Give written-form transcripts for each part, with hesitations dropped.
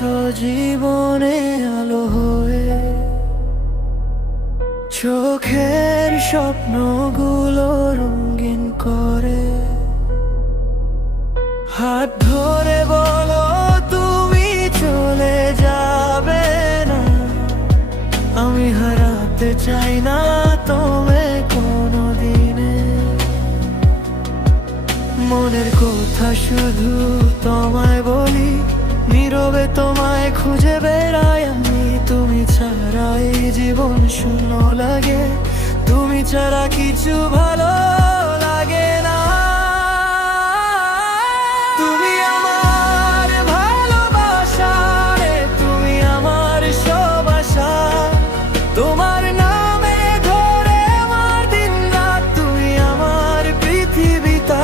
আছো জীবনে আলো হয়ে, চোখের স্বপ্নগুলো রঙিন করে। হাত ধরে বলো তুমি চলে যাবে না, আমি হারাতে চাই না তোমায় কোনো দিনে। মনের কথা শুধু তোমায় বলি, নীরবে তোমায় খুঁজে বেড়াই আমি। তুমি ছাড়া এই জীবন শূন্য লাগে, তুমি ছাড়া কিছু ভালো লাগে না। তুমি আমার ভালোবাসা রে, তুমি আমার সব আশা। তোমার নামে ধরে আমার দিন রাত, তুমি আমার পৃথিবীটা।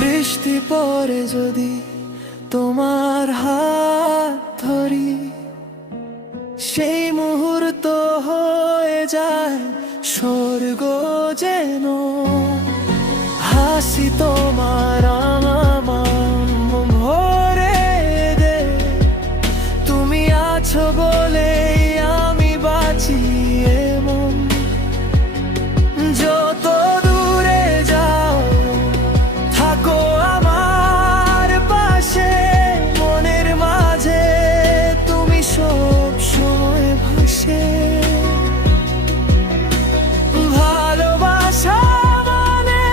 বৃষ্টি পরে যদি তোমার হাত ধরি, সেই মুহূর্ত হয়ে যায় স্বর্গ যেন। হাসি তোমার আমার ভরে দে, তুমি আছো বলে আমি বাঁচি এমন। যত দূরে যাও থাকো আমার পাশে, মনের মাঝে তুমি সব সময় ভাসে। ভালোবাসা মানে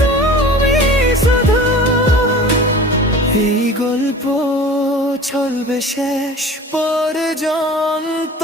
তুমি শুধু, এই গল্প চলবে শেষ পর্যন্ত।